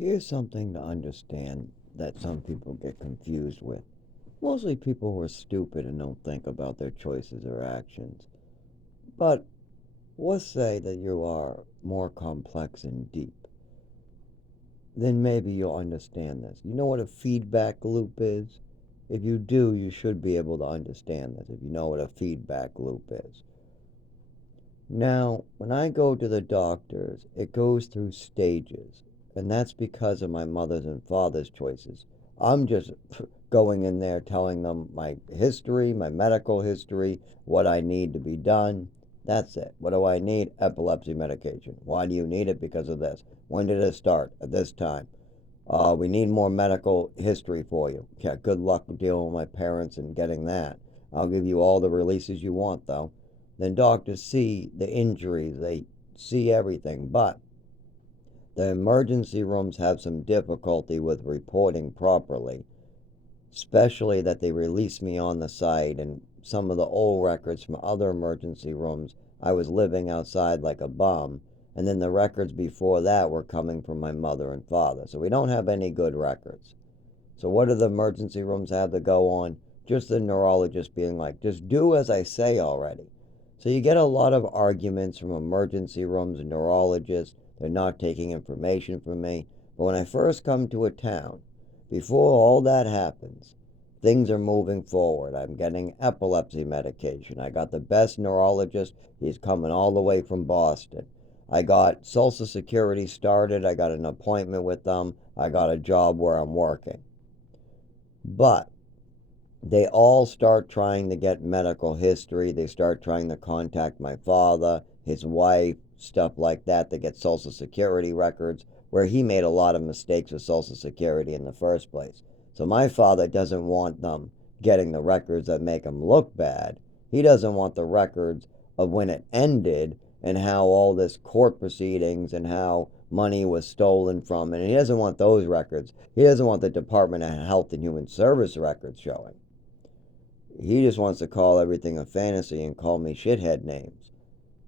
Here's something to understand that some people get confused with. Mostly people who are stupid and don't think about their choices or actions. But let's say that you are more complex and deep. Then maybe you'll understand this. You know what a feedback loop is? If you do, you should be able to understand this, if you know what a feedback loop is. Now, when I go to the doctors, it goes through stages, and that's because of my mother's and father's choices. I'm just going in there telling them my history, my medical history, what I need to be done. That's it. What do I need? Epilepsy medication. Why do you need it? Because of this. When did it start? At this time. We need more medical history for you. Yeah, good luck dealing with my parents and getting that. I'll give you all the releases you want, though. Then doctors see the injuries, they see everything, but the emergency rooms have some difficulty with reporting properly, especially that they release me on the site and some of the old records from other emergency rooms. I was living outside like a bum, and then the records before that were coming from my mother and father. So we don't have any good records. So what do the emergency rooms have to go on? Just the neurologist being like, just do as I say already. So you get a lot of arguments from emergency rooms and neurologists. They're not taking information from me. But when I first come to a town, before all that happens, things are moving forward. I'm getting epilepsy medication. I got the best neurologist. He's coming all the way from Boston. I got Social Security started. I got an appointment with them. I got a job where I'm working. But they all start trying to get medical history. They start trying to contact my father, his wife, stuff like that to get Social Security records, where he made a lot of mistakes with Social Security in the first place. So my father doesn't want them getting the records that make him look bad. He doesn't want the records of when it ended and how all this court proceedings and how money was stolen from it. And he doesn't want those records. He doesn't want the Department of Health and Human Service records showing. He just wants to call everything a fantasy and call me shithead names.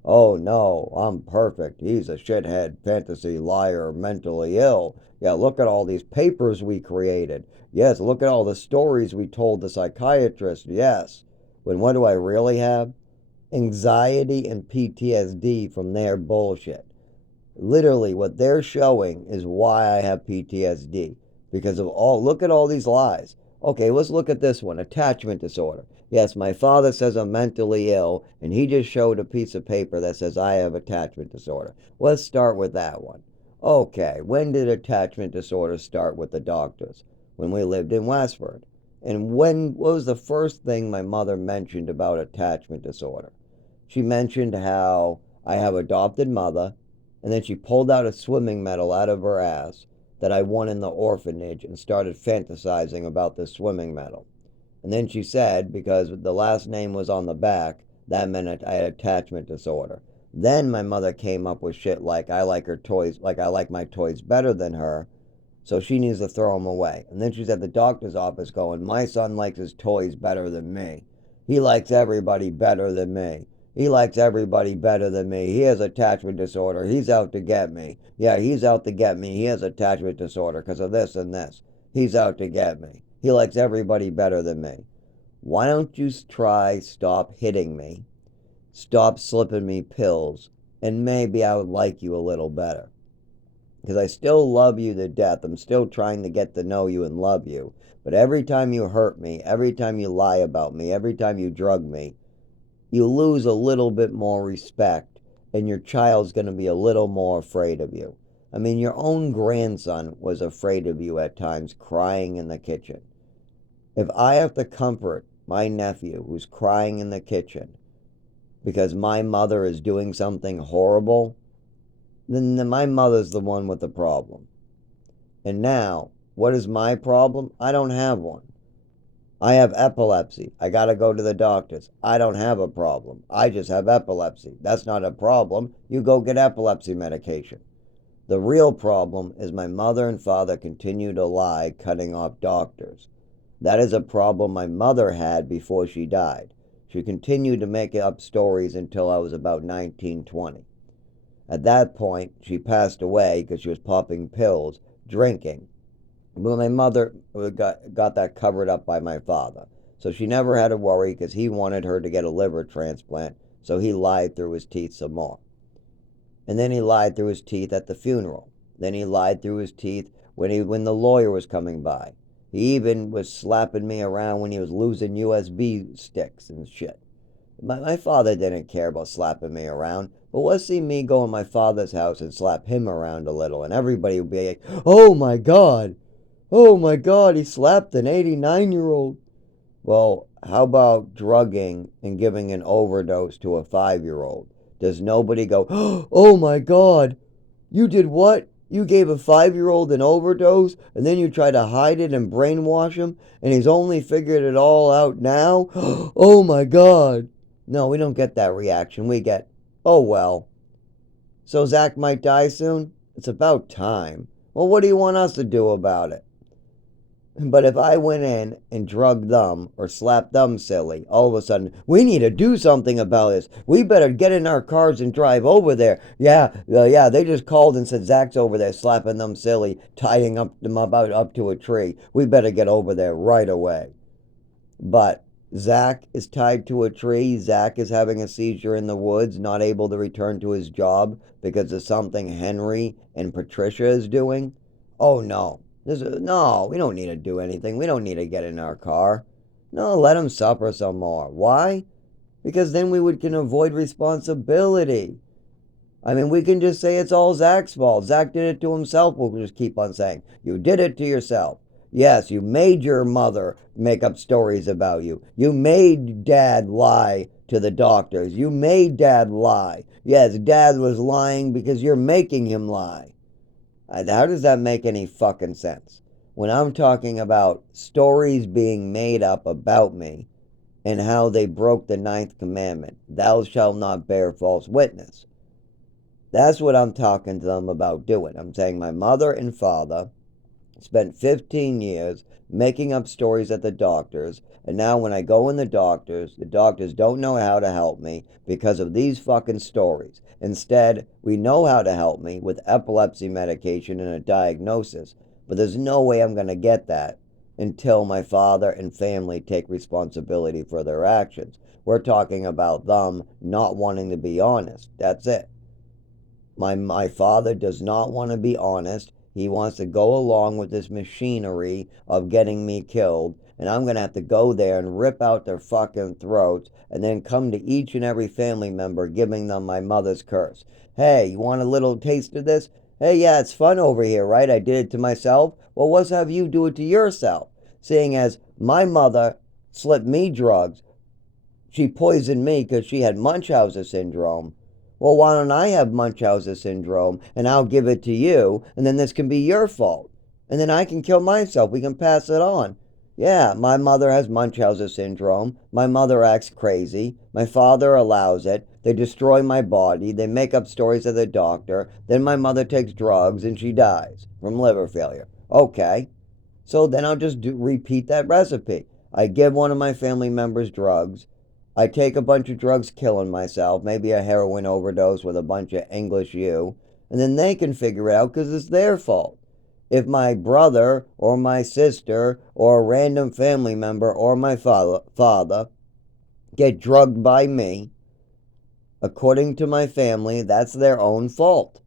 Oh no, I'm perfect. He's a shithead, fantasy, liar, mentally ill. Yeah, look at all these papers we created. Yes, look at all the stories we told the psychiatrist. Yes. When what do I really have? Anxiety and PTSD from their bullshit. Literally, what they're showing is why I have PTSD. Because of all, look at all these lies. Okay, let's look at this one, attachment disorder. Yes, my father says I'm mentally ill, and he just showed a piece of paper that says I have attachment disorder. Let's start with that one. Okay, when did attachment disorder start with the doctors? When we lived in Westford. And what was the first thing my mother mentioned about attachment disorder? She mentioned how I have adopted mother, and then she pulled out a swimming medal out of her ass that I won in the orphanage and started fantasizing about this swimming medal. And then she said, because the last name was on the back, that meant I had attachment disorder. Then my mother came up with shit like I like her toys, like I like my toys better than her, so she needs to throw them away. And then she's at the doctor's office going, my son likes his toys better than me. He likes everybody better than me. He likes everybody better than me. He has attachment disorder. He's out to get me. Yeah, he's out to get me. He has attachment disorder because of this and this. He's out to get me. He likes everybody better than me. Why don't you try stop hitting me? Stop slipping me pills, and maybe I would like you a little better. Because I still love you to death. I'm still trying to get to know you and love you. But every time you hurt me, every time you lie about me, every time you drug me, you lose a little bit more respect, and your child's going to be a little more afraid of you. I mean, your own grandson was afraid of you at times, crying in the kitchen. If I have to comfort my nephew who's crying in the kitchen because my mother is doing something horrible, then my mother's the one with the problem. And now, what is my problem? I don't have one. I have epilepsy. I got to go to the doctors. I don't have a problem. I just have epilepsy. That's not a problem. You go get epilepsy medication. The real problem is my mother and father continue to lie, cutting off doctors. That is a problem my mother had before she died. She continued to make up stories until I was about 19, 20. At that point, she passed away because she was popping pills drinking. Well, my mother got that covered up by my father. So she never had to worry because he wanted her to get a liver transplant. So he lied through his teeth some more. And then he lied through his teeth at the funeral. Then he lied through his teeth when the lawyer was coming by. He even was slapping me around when he was losing USB sticks and shit. My father didn't care about slapping me around, but let's see me go in my father's house and slap him around a little, and everybody would be like, "Oh my God! Oh my God, he slapped an 89-year-old." Well, how about drugging and giving an overdose to a 5-year-old? Does nobody go, "Oh my God, you did what? You gave a 5-year-old an overdose and then you try to hide it and brainwash him and he's only figured it all out now? Oh my God." No, we don't get that reaction. We get, "Oh well. So Zach might die soon? It's about time. Well, what do you want us to do about it?" But if I went in and drugged them or slapped them silly, all of a sudden, "We need to do something about this. We better get in our cars and drive over there." Yeah, they just called and said Zach's over there slapping them silly, tying them up to a tree. We better get over there right away. But Zach is tied to a tree. Zach is having a seizure in the woods, not able to return to his job because of something Henry and Patricia is doing. Oh no. No, we don't need to do anything. We don't need to get in our car. No, let him suffer some more. Why? Because then can avoid responsibility. I mean, we can just say it's all Zach's fault. Zach did it to himself. We'll just keep on saying, "You did it to yourself." Yes, you made your mother make up stories about you. You made dad lie to the doctors. You made dad lie. Yes, dad was lying because you're making him lie. How does that make any fucking sense? When I'm talking about stories being made up about me and how they broke the ninth commandment, "Thou shalt not bear false witness." That's what I'm talking to them about doing. I'm saying my mother and father spent 15 years making up stories at the doctors, and now when I go in the doctors don't know how to help me because of these fucking stories. Instead, we know how to help me with epilepsy medication and a diagnosis, but there's no way I'm going to get that until my father and family take responsibility for their actions. We're talking about them not wanting to be honest. That's it. My father does not want to be honest. He wants to go along with this machinery of getting me killed, and I'm going to have to go there and rip out their fucking throats and then come to each and every family member giving them my mother's curse. "Hey, you want a little taste of this? Hey, yeah, it's fun over here, right? I did it to myself. Well, let's have you do it to yourself." Seeing as my mother slipped me drugs, she poisoned me because she had Munchausen syndrome. Well, why don't I have Munchausen syndrome and I'll give it to you, and then this can be your fault. And then I can kill myself. We can pass it on. Yeah, my mother has Munchausen syndrome. My mother acts crazy. My father allows it. They destroy my body. They make up stories of the doctor. Then my mother takes drugs and she dies from liver failure. Okay, so then I'll just repeat that recipe. I give one of my family members drugs. I take a bunch of drugs killing myself, maybe a heroin overdose with a bunch of English U, and then they can figure it out because it's their fault. If my brother or my sister or a random family member or my father get drugged by me, according to my family, that's their own fault.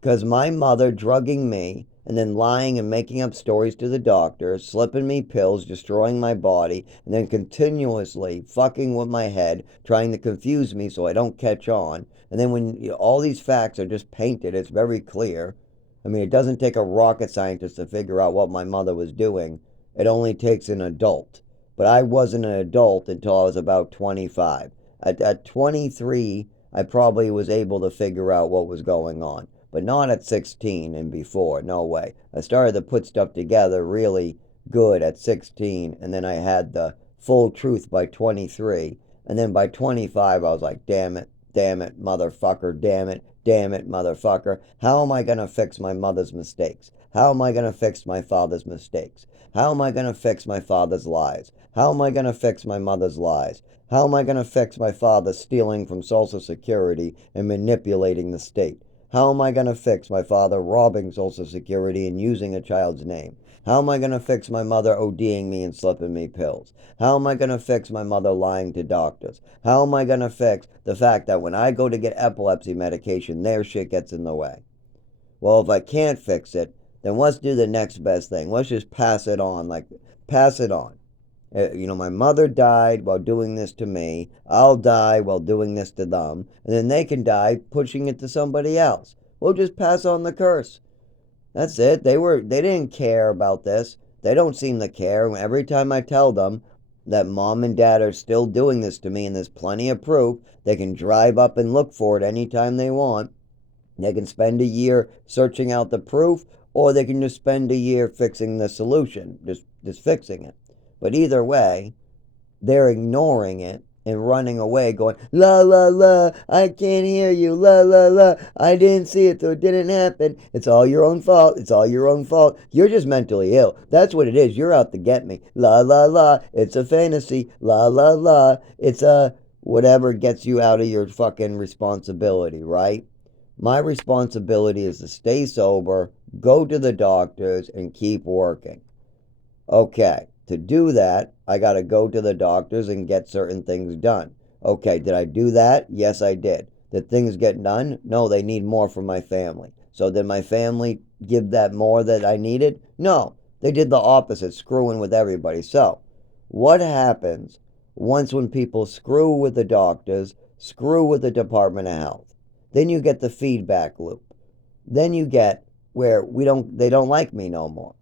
Because my mother drugging me and then lying and making up stories to the doctors, slipping me pills, destroying my body, and then continuously fucking with my head, trying to confuse me so I don't catch on. And then when all these facts are just painted, it's very clear. I mean, it doesn't take a rocket scientist to figure out what my mother was doing. It only takes an adult. But I wasn't an adult until I was about 25. At 23, I probably was able to figure out what was going on. But not at 16 and before. No way. I started to put stuff together really good at 16, and then I had the full truth by 23. And then by 25, I was like, damn it, motherfucker, damn it, motherfucker. How am I going to fix my mother's mistakes? How am I going to fix my father's mistakes? How am I going to fix my father's lies? How am I going to fix my mother's lies? How am I going to fix my father stealing from Social Security and manipulating the state? How am I going to fix my father robbing Social Security and using a child's name? How am I going to fix my mother ODing me and slipping me pills? How am I going to fix my mother lying to doctors? How am I going to fix the fact that when I go to get epilepsy medication, their shit gets in the way? Well, if I can't fix it, then let's do the next best thing. Let's just pass it on, like, pass it on. My mother died while doing this to me. I'll die while doing this to them. And then they can die pushing it to somebody else. We'll just pass on the curse. That's it. They didn't care about this. They don't seem to care. Every time I tell them that mom and dad are still doing this to me and there's plenty of proof, they can drive up and look for it anytime they want. They can spend a year searching out the proof, or they can just spend a year fixing the solution, just fixing it. But either way, they're ignoring it and running away going, la la la, I can't hear you, la la la, I didn't see it, so it didn't happen. It's all your own fault. It's all your own fault. You're just mentally ill. That's what it is. You're out to get me. La la la, it's a fantasy. La la la, it's a whatever gets you out of your fucking responsibility, right? My responsibility is to stay sober, go to the doctors, and keep working. Okay, to do that, I got to go to the doctors and get certain things done. Okay, did I do that? Yes, I did. Did things get done? No, they need more from my family. So did my family give that more that I needed? No, they did the opposite, screwing with everybody. So, what happens when people screw with the doctors, screw with the Department of Health? Then you get the feedback loop. Then you get where they don't like me no more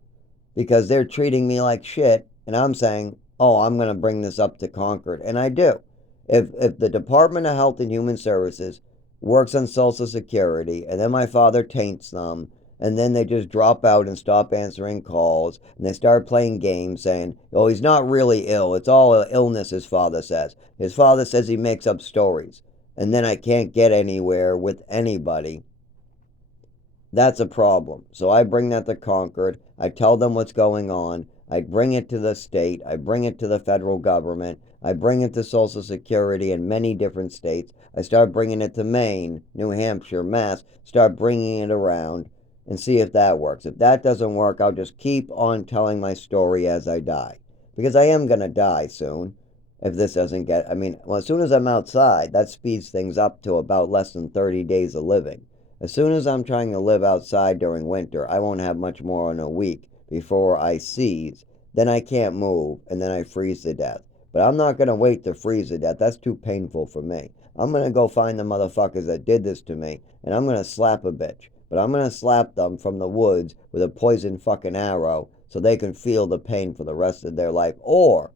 because they're treating me like shit, and I'm saying, oh, I'm going to bring this up to Concord, and I do. If the Department of Health and Human Services works on Social Security, and then my father taints them, and then they just drop out and stop answering calls, and they start playing games saying, oh, he's not really ill. It's all illness, his father says. His father says he makes up stories, and then I can't get anywhere with anybody. That's a problem. So I bring that to Concord. I tell them what's going on. I bring it to the state. I bring it to the federal government. I bring it to Social Security in many different states. I start bringing it to Maine, New Hampshire, Mass. Start bringing it around and see if that works. If that doesn't work, I'll just keep on telling my story as I die. Because I am going to die soon if this doesn't get... as soon as I'm outside, that speeds things up to about less than 30 days of living. As soon as I'm trying to live outside during winter, I won't have much more than a week before I seize. Then I can't move, and then I freeze to death. But I'm not going to wait to freeze to death. That's too painful for me. I'm going to go find the motherfuckers that did this to me, and I'm going to slap a bitch. But I'm going to slap them from the woods with a poisoned fucking arrow so they can feel the pain for the rest of their life. Or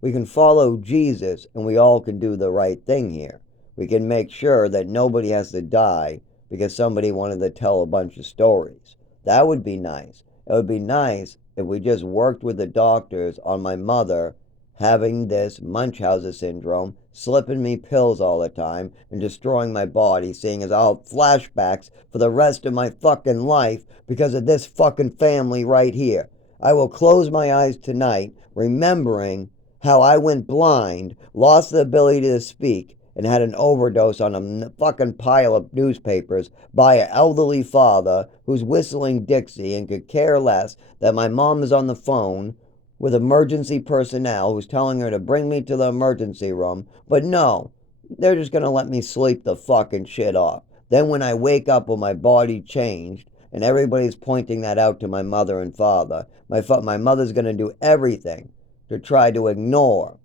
we can follow Jesus, and we all can do the right thing here. We can make sure that nobody has to die because somebody wanted to tell a bunch of stories. That would be nice. It would be nice if we just worked with the doctors on my mother having this Munchausen syndrome, slipping me pills all the time, and destroying my body, seeing as I'll have flashbacks for the rest of my fucking life because of this fucking family right here. I will close my eyes tonight remembering how I went blind, lost the ability to speak, and had an overdose on a fucking pile of newspapers by an elderly father who's whistling Dixie and could care less that my mom is on the phone with emergency personnel who's telling her to bring me to the emergency room. But no, they're just going to let me sleep the fucking shit off. Then when I wake up with my body changed, and everybody's pointing that out to my mother and father, my mother's going to do everything to try to ignore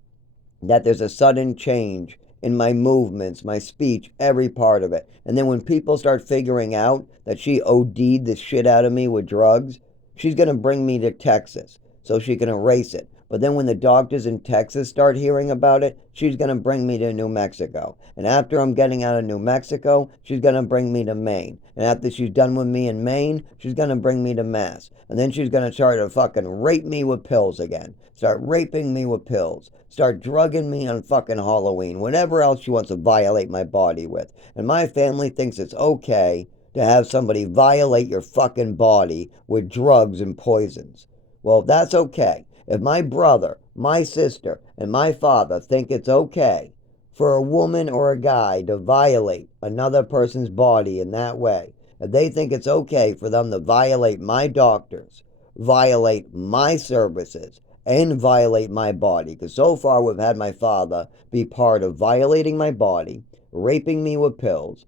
that there's a sudden change in my movements, my speech, every part of it. And then when people start figuring out that she OD'd the shit out of me with drugs, she's going to bring me to Texas so she can erase it. But then when the doctors in Texas start hearing about it, she's going to bring me to New Mexico. And after I'm getting out of New Mexico, she's going to bring me to Maine. And after she's done with me in Maine, she's going to bring me to Mass. And then she's going to try to fucking rape me with pills again. Start raping me with pills. Start drugging me on fucking Halloween. Whatever else she wants to violate my body with. And my family thinks it's okay to have somebody violate your fucking body with drugs and poisons. Well, that's okay. If my brother, my sister, and my father think it's okay for a woman or a guy to violate another person's body in that way, if they think it's okay for them to violate my doctors, violate my services, and violate my body, because so far we've had my father be part of violating my body, raping me with pills.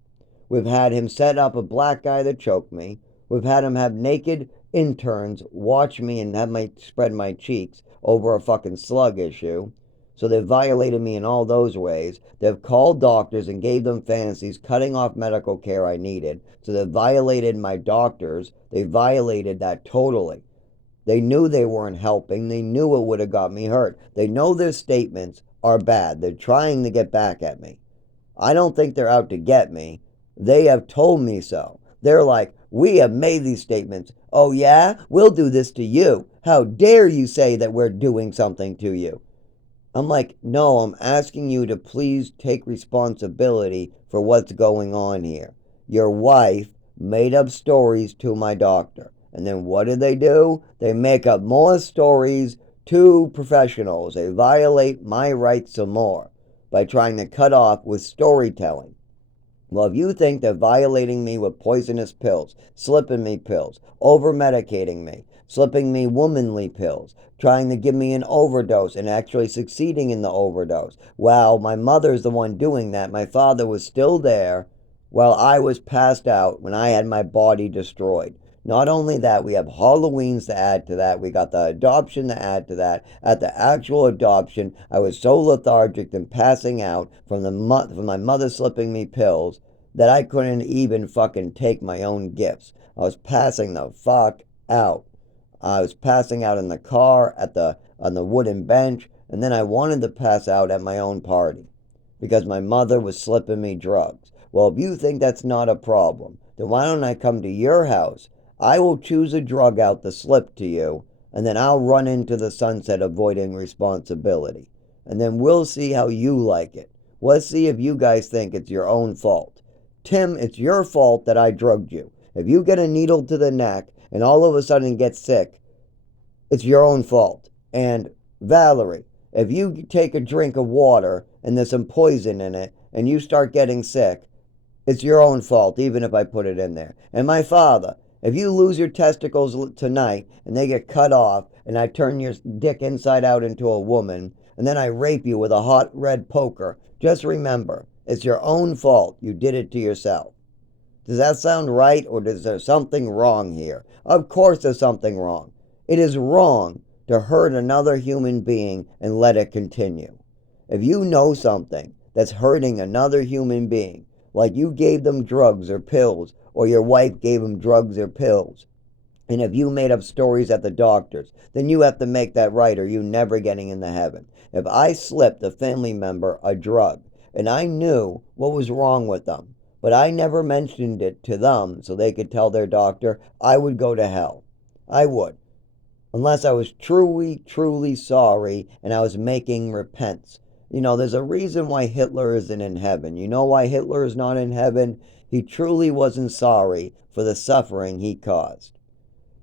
We've had him set up a black guy that choked me. We've had him have naked interns watch me and have my spread my cheeks over a fucking slug issue. So they've violated me in all those ways. They've called doctors and gave them fantasies, cutting off medical care I needed. So they've violated my doctors. They violated that totally. They knew they weren't helping. They knew it would have got me hurt. They know their statements are bad. They're trying to get back at me. I don't think they're out to get me. They have told me so. They're like, we have made these statements. Oh, yeah? We'll do this to you. How dare you say that we're doing something to you? I'm like, no, I'm asking you to please take responsibility for what's going on here. Your wife made up stories to my doctor. And then what do? They make up more stories to professionals. They violate my rights some more by trying to cut off with storytelling. Well, if you think that violating me with poisonous pills, slipping me pills, over medicating me, slipping me womanly pills, trying to give me an overdose and actually succeeding in the overdose, while my mother's the one doing that, my father was still there while I was passed out when I had my body destroyed. Not only that, we have Halloweens to add to that. We got the adoption to add to that. At the actual adoption, I was so lethargic and passing out from my mother slipping me pills that I couldn't even fucking take my own gifts. I was passing the fuck out. I was passing out in the car on the wooden bench, and then I wanted to pass out at my own party because my mother was slipping me drugs. Well, if you think that's not a problem, then why don't I come to your house? I will choose a drug out to slip to you, and then I'll run into the sunset avoiding responsibility. And then we'll see how you like it. Let's see if you guys think it's your own fault. Tim, it's your fault that I drugged you. If you get a needle to the neck and all of a sudden get sick, it's your own fault. And Valerie, if you take a drink of water and there's some poison in it and you start getting sick, it's your own fault, even if I put it in there. And my father, if you lose your testicles tonight and they get cut off and I turn your dick inside out into a woman and then I rape you with a hot red poker, just remember, it's your own fault. You did it to yourself. Does that sound right, or is there something wrong here? Of course there's something wrong. It is wrong to hurt another human being and let it continue. If you know something that's hurting another human being, like you gave them drugs or pills, or your wife gave them drugs or pills, and if you made up stories at the doctor's, then you have to make that right or you never getting into heaven. If I slipped a family member a drug and I knew what was wrong with them, but I never mentioned it to them so they could tell their doctor, I would go to hell. I would. Unless I was truly, truly sorry and I was making repents. You know, there's a reason why Hitler isn't in heaven. You know why Hitler is not in heaven? He truly wasn't sorry for the suffering he caused.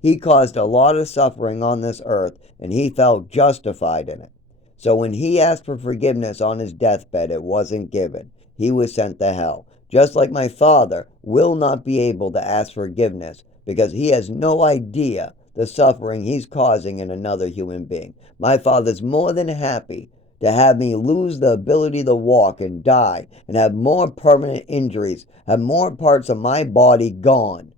He caused a lot of suffering on this earth, and he felt justified in it. So when he asked for forgiveness on his deathbed, it wasn't given. He was sent to hell. Just like my father will not be able to ask forgiveness because he has no idea the suffering he's causing in another human being. My father's more than happy to have me lose the ability to walk and die and have more permanent injuries, have more parts of my body gone,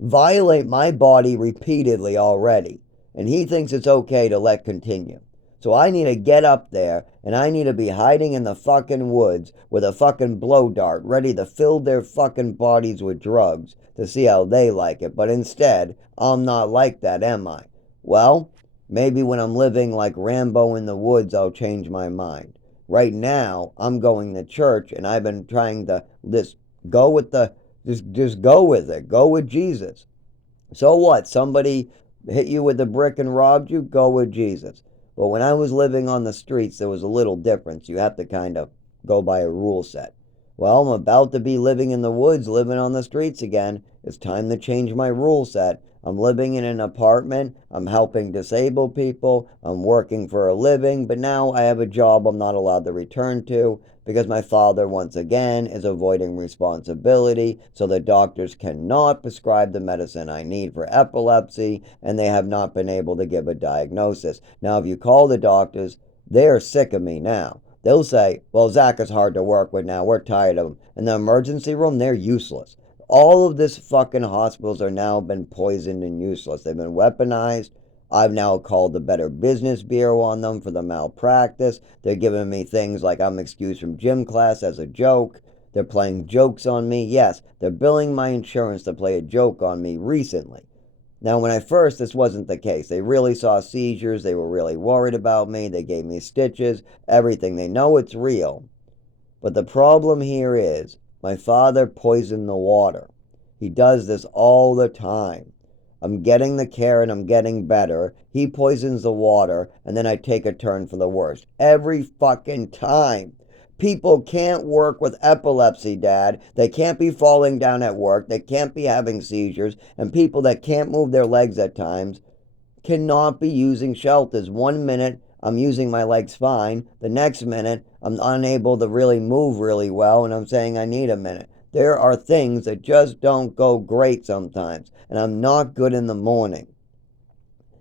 violate my body repeatedly already, and he thinks it's okay to let continue. So I need to get up there and I need to be hiding in the fucking woods with a fucking blow dart ready to fill their fucking bodies with drugs to see how they like it. But instead, I'm not like that, am I? Well, maybe when I'm living like Rambo in the woods, I'll change my mind. Right now, I'm going to church and I've been trying to just go with just go with it. Go with Jesus. So what? Somebody hit you with a brick and robbed you? Go with Jesus. But when I was living on the streets, there was a little difference. You have to kind of go by a rule set. Well, I'm about to be living in the woods, living on the streets again. It's time to change my rule set. I'm living in an apartment. I'm helping disabled people. I'm working for a living. But now I have a job I'm not allowed to return to because my father, once again, is avoiding responsibility. So the doctors cannot prescribe the medicine I need for epilepsy, and they have not been able to give a diagnosis. Now, if you call the doctors, they're sick of me now. They'll say, well, Zach is hard to work with now. We're tired of him. In the emergency room, they're useless. All of this fucking hospitals are now been poisoned and useless. They've been weaponized. I've now called the Better Business Bureau on them for the malpractice. They're giving me things like I'm excused from gym class as a joke. They're playing jokes on me. Yes, they're billing my insurance to play a joke on me recently. Now, when I first, this wasn't the case. They really saw seizures. They were really worried about me. They gave me stitches, everything. They know it's real. But the problem here is my father poisoned the water. He does this all the time. I'm getting the care and I'm getting better. He poisons the water, and then I take a turn for the worst. Every fucking time. People can't work with epilepsy, Dad. They can't be falling down at work. They can't be having seizures. And people that can't move their legs at times cannot be using shelters. 1 minute, I'm using my legs fine. The next minute, I'm unable to really move really well, and I'm saying I need a minute. There are things that just don't go great sometimes, and I'm not good in the morning.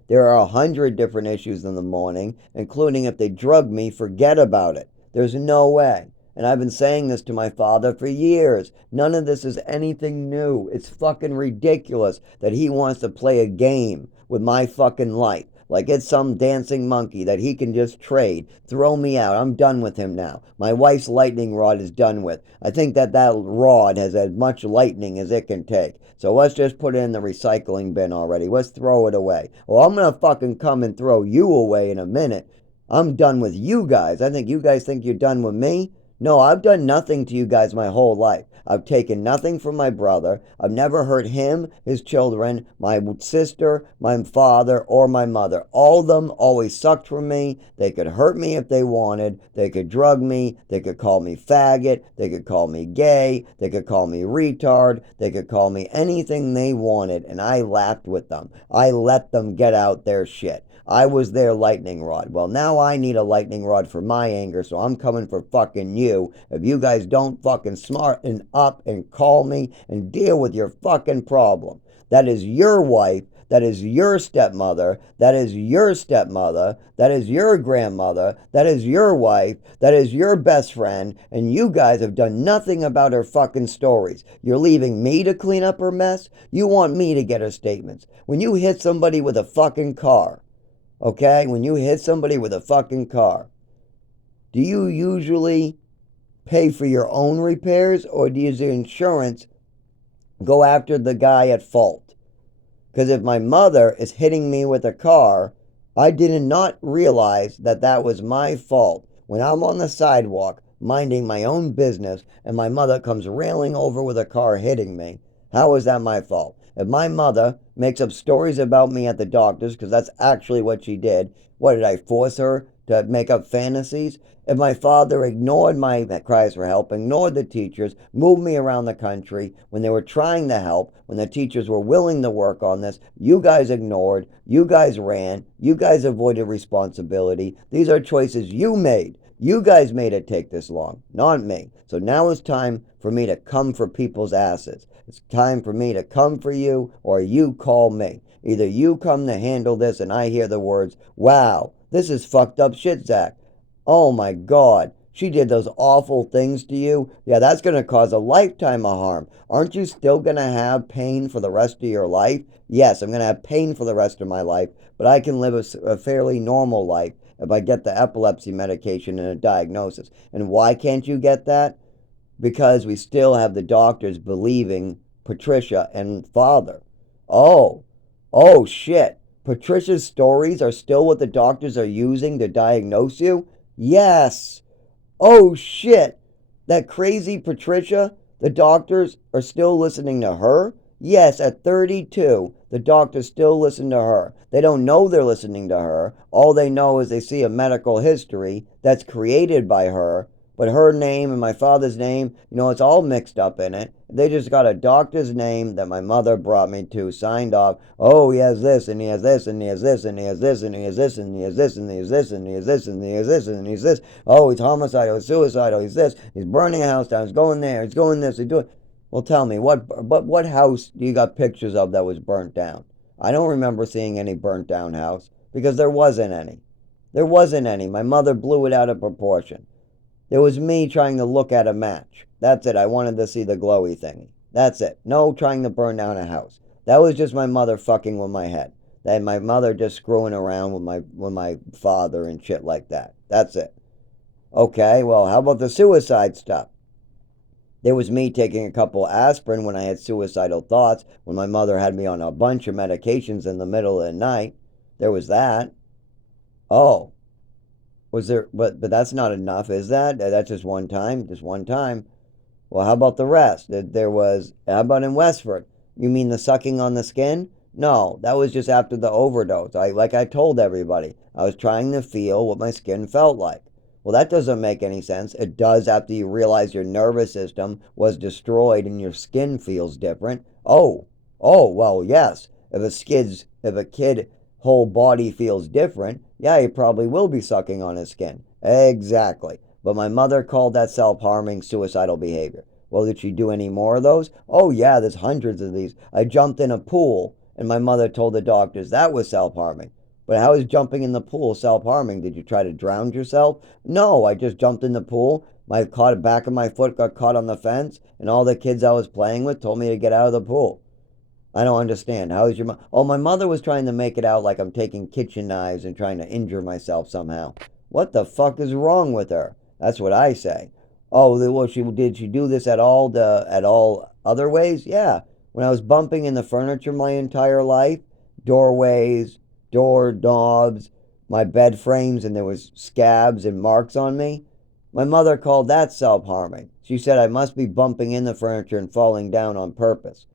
There are 100 different issues in the morning, including if they drug me, forget about it. There's no way. And I've been saying this to my father for years. None of this is anything new. It's fucking ridiculous that he wants to play a game with my fucking life. Like it's some dancing monkey that he can just trade. Throw me out. I'm done with him now. My wife's lightning rod is done with. I think that rod has as much lightning as it can take. So let's just put it in the recycling bin already. Let's throw it away. Well, I'm going to fucking come and throw you away in a minute. I'm done with you guys. I think you guys think you're done with me. No, I've done nothing to you guys my whole life. I've taken nothing from my brother. I've never hurt him, his children, my sister, my father, or my mother. All of them always sucked from me. They could hurt me if they wanted. They could drug me. They could call me faggot. They could call me gay. They could call me retard. They could call me anything they wanted, and I laughed with them. I let them get out their shit. I was their lightning rod. Well, now I need a lightning rod for my anger, so I'm coming for fucking you. If you guys don't fucking smarten up and call me and deal with your fucking problem. That is your wife. That is your stepmother. That is your stepmother. That is your grandmother. That is your wife. That is your best friend. And you guys have done nothing about her fucking stories. You're leaving me to clean up her mess? You want me to get her statements. When you hit somebody with a fucking car, okay, when you hit somebody with a fucking car, do you usually pay for your own repairs, or does the insurance go after the guy at fault? Because if my mother is hitting me with a car, I did not realize that that was my fault. When I'm on the sidewalk minding my own business and my mother comes railing over with a car hitting me, how is that my fault? If my mother makes up stories about me at the doctor's, because that's actually what she did, what, did I force her to make up fantasies? If my father ignored my cries for help, ignored the teachers, moved me around the country when they were trying to help, when the teachers were willing to work on this, you guys ignored, you guys ran, you guys avoided responsibility. These are choices you made. You guys made it take this long, not me. So now it's time for me to come for people's asses. It's time for me to come for you, or you call me. Either you come to handle this and I hear the words, wow, this is fucked up shit, Zach. Oh my God, she did those awful things to you. Yeah, that's going to cause a lifetime of harm. Aren't you still going to have pain for the rest of your life? Yes, I'm going to have pain for the rest of my life, but I can live a fairly normal life if I get the epilepsy medication and a diagnosis. And why can't you get that? Because we still have the doctors believing Patricia and father. Oh shit. Patricia's stories are still what the doctors are using to diagnose you? Yes. Oh shit. That crazy Patricia, the doctors are still listening to her? Yes, at 32, the doctors still listen to her. They don't know they're listening to her. All they know is they see a medical history that's created by her, but her name and my father's name, it's all mixed up in it. They just got a doctor's name that my mother brought me to, signed off. Oh, he has this, and he has this, and he has this, and he has this, and he has this, and he has this, and he has this, and he has this, and he has this, and he's this. Oh, he's homicidal, he's suicidal, he's this, he's burning a house down, he's going there, he's going this, he's doing. Well, tell me, what house do you got pictures of that was burnt down? I don't remember seeing any burnt down house because there wasn't any. There wasn't any. My mother blew it out of proportion. It was me trying to look at a match. That's it. I wanted to see the glowy thingy. That's it. No trying to burn down a house. That was just my mother fucking with my head. And my mother just screwing around with my father and shit like that. That's it. Okay, well, how about the suicide stuff? There was me taking a couple aspirin when I had suicidal thoughts, when my mother had me on a bunch of medications in the middle of the night. There was that. Oh, was there, but that's not enough, is that? That's just one time? Just one time. Well, how about the rest? How about in Westford? You mean the sucking on the skin? No, that was just after the overdose. Like I told everybody, I was trying to feel what my skin felt like. Well, that doesn't make any sense. It does after you realize your nervous system was destroyed and your skin feels different. Well, yes. If a kid whole body feels different, yeah, he probably will be sucking on his skin. Exactly. But my mother called that self-harming suicidal behavior. Well, did she do any more of those? Oh, yeah, there's hundreds of these. I jumped in a pool, and my mother told the doctors that was self-harming. But how is jumping in the pool self-harming? Did you try to drown yourself? No, I just jumped in the pool. Back of my foot got caught on the fence, and all the kids I was playing with told me to get out of the pool. I don't understand. How is your mom? Oh, my mother was trying to make it out like I'm taking kitchen knives and trying to injure myself somehow. What the fuck is wrong with her? That's what I say. Oh, well, did she do this at all other ways? Yeah. When I was bumping in the furniture my entire life, doorways, door knobs, my bed frames, and there was scabs and marks on me. My mother called that self-harming. She said I must be bumping in the furniture and falling down on purpose.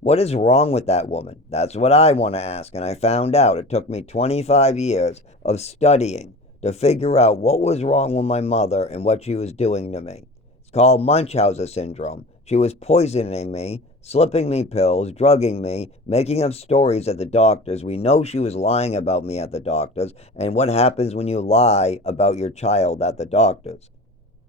What is wrong with that woman? That's what I want to ask, and I found out. It took me 25 years of studying to figure out what was wrong with my mother and what she was doing to me. It's called Munchausen syndrome. She was poisoning me, slipping me pills, drugging me, making up stories at the doctors. We know she was lying about me at the doctors. And what happens when you lie about your child at the doctors?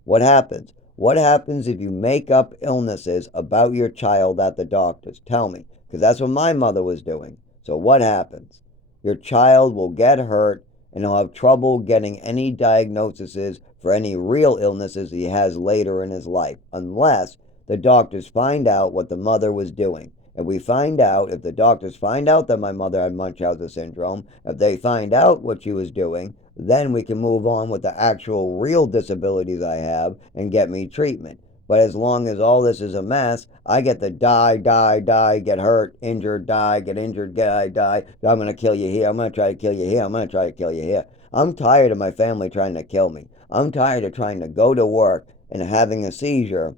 What happens? What happens if you make up illnesses about your child at the doctors? Tell me, because that's what my mother was doing. So what happens? Your child will get hurt and he'll have trouble getting any diagnoses for any real illnesses he has later in his life, unless the doctors find out what the mother was doing. If the doctors find out that my mother had Munchausen syndrome, if they find out what she was doing, then we can move on with the actual real disabilities I have and get me treatment. But as long as all this is a mess, I get to die, get hurt, injured, die, get injured, die. I'm going to kill you here. I'm going to try to kill you here. I'm going to try to kill you here. I'm tired of my family trying to kill me. I'm tired of trying to go to work and having a seizure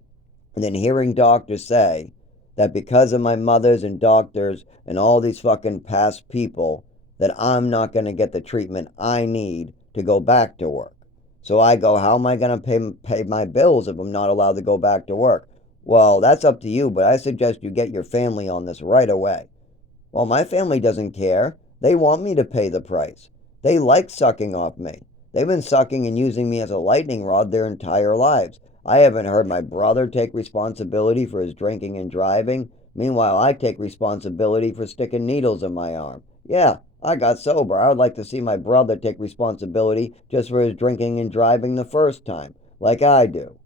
and then hearing doctors say that because of my mothers and doctors and all these fucking past people, that I'm not going to get the treatment I need to go back to work. So I go, how am I going to pay my bills if I'm not allowed to go back to work? Well, that's up to you, but I suggest you get your family on this right away. Well, my family doesn't care. They want me to pay the price. They like sucking off me. They've been sucking and using me as a lightning rod their entire lives. I haven't heard my brother take responsibility for his drinking and driving. Meanwhile, I take responsibility for sticking needles in my arm. Yeah, I got sober. I would like to see my brother take responsibility just for his drinking and driving the first time, like I do.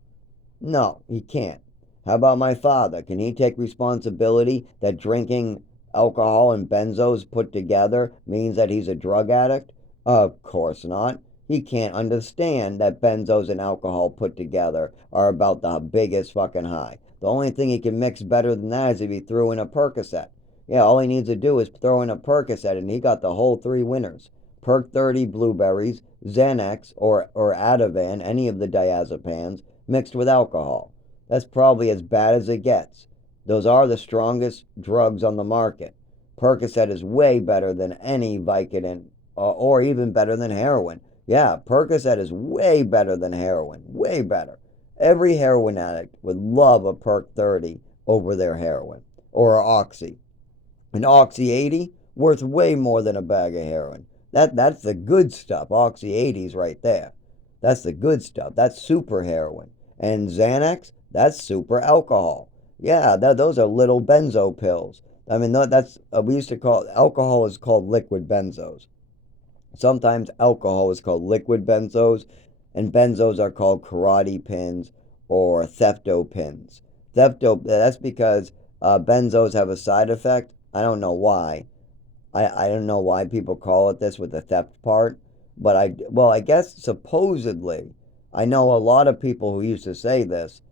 No, he can't. How about my father? Can he take responsibility that drinking alcohol and benzos put together means that he's a drug addict? Of course not. He can't understand that benzos and alcohol put together are about the biggest fucking high. The only thing he can mix better than that is if he threw in a Percocet. Yeah, all he needs to do is throw in a Percocet and he got the whole three winners. Perk 30 blueberries, Xanax, or Ativan, any of the diazepams, mixed with alcohol. That's probably as bad as it gets. Those are the strongest drugs on the market. Percocet is way better than any Vicodin, or even better than heroin. Yeah, Percocet is way better than heroin. Way better. Every heroin addict would love a Perc 30 over their heroin or a Oxy. An Oxy 80 worth way more than a bag of heroin. That's the good stuff. Oxy 80's right there. That's the good stuff. That's super heroin. And Xanax, that's super alcohol. Yeah, those are little benzo pills. I mean, that's we used to call alcohol is called liquid benzos. Sometimes alcohol is called liquid benzos, and benzos are called karate pins or thefto pins. That's because benzos have a side effect. I don't know why. I don't know why people call it this with the theft part, but I guess supposedly, I know a lot of people who used to say this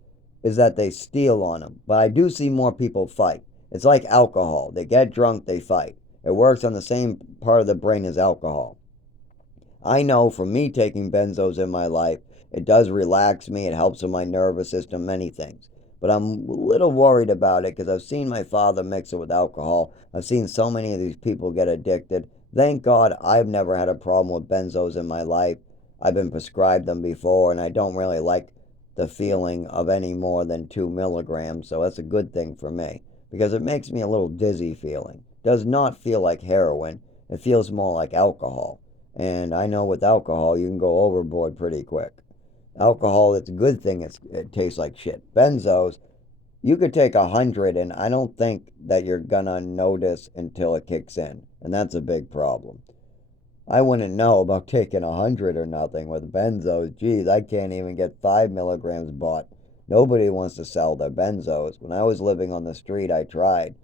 is that they steal on them, but I do see more people fight. It's like alcohol. They get drunk, they fight. It works on the same part of the brain as alcohol. I know from me taking benzos in my life, it does relax me, it helps with my nervous system, many things. But I'm a little worried about it because I've seen my father mix it with alcohol. I've seen so many of these people get addicted. Thank God I've never had a problem with benzos in my life. I've been prescribed them before, and I don't really like the feeling of any more than 2 milligrams, so that's a good thing for me because it makes me a little dizzy feeling. It does not feel like heroin, it feels more like alcohol. And I know with alcohol, you can go overboard pretty quick. Alcohol, it's a good thing it tastes like shit. Benzos, you could take 100, and I don't think that you're gonna notice until it kicks in. And that's a big problem. I wouldn't know about taking 100 or nothing with benzos. Geez, I can't even get 5 milligrams bought. Nobody wants to sell their benzos. When I was living on the street, I tried.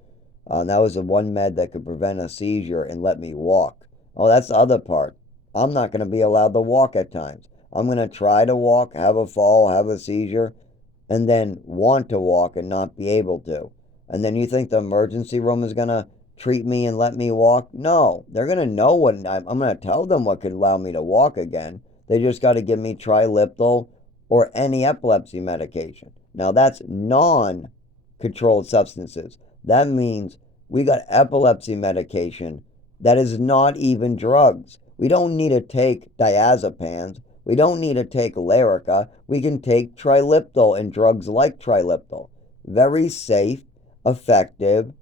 That was the one med that could prevent a seizure and let me walk. Oh, that's the other part. I'm not going to be allowed to walk at times. I'm going to try to walk, have a fall, have a seizure, and then want to walk and not be able to. And then you think the emergency room is going to treat me and let me walk? No, they're going to know what I'm going to tell them what could allow me to walk again. They just got to give me Triliptal or any epilepsy medication. Now that's non-controlled substances. That means we got epilepsy medication that is not even drugs. We don't need to take diazepams. We don't need to take Lyrica. We can take Triliptal and drugs like Triliptal. Very safe, effective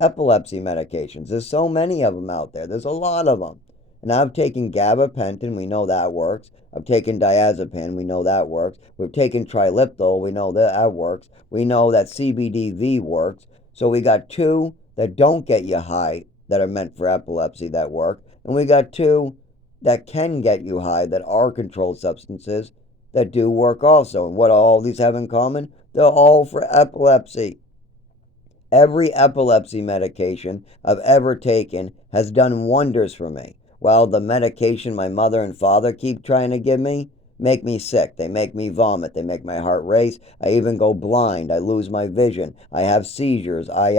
epilepsy medications. There's so many of them out there. There's a lot of them. And I've taken gabapentin. We know that works. I've taken diazepam. We know that works. We've taken Triliptal. We know that works. We know that CBDV works. So we got two that don't get you high that are meant for epilepsy that work. And we got two that can get you high that are controlled substances that do work also. And what all these have in common? They're all for epilepsy. Every epilepsy medication I've ever taken has done wonders for me. While the medication my mother and father keep trying to give me make me sick. They make me vomit. They make my heart race. I even go blind. I lose my vision. I have seizures. I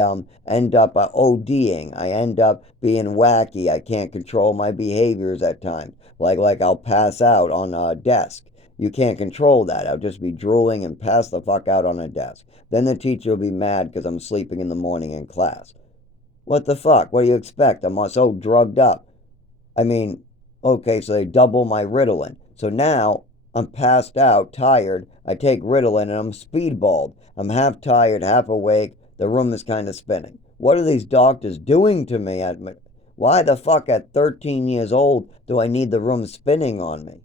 end up ODing. I end up being wacky. I can't control my behaviors at times. Like I'll pass out on a desk. You can't control that. I'll just be drooling and pass the fuck out on a desk. Then the teacher will be mad because I'm sleeping in the morning in class. What the fuck? What do you expect? I'm so drugged up. I mean, okay, so they double my Ritalin. So now I'm passed out, tired. I take Ritalin and I'm speedballed. I'm half tired, half awake. The room is kind of spinning. What are these doctors doing to me? Why the fuck at 13 years old do I need the room spinning on me?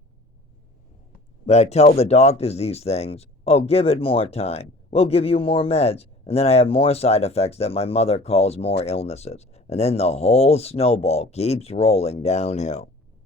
But I tell the doctors these things. Oh, give it more time. We'll give you more meds. And then I have more side effects that my mother calls more illnesses. And then the whole snowball keeps rolling downhill.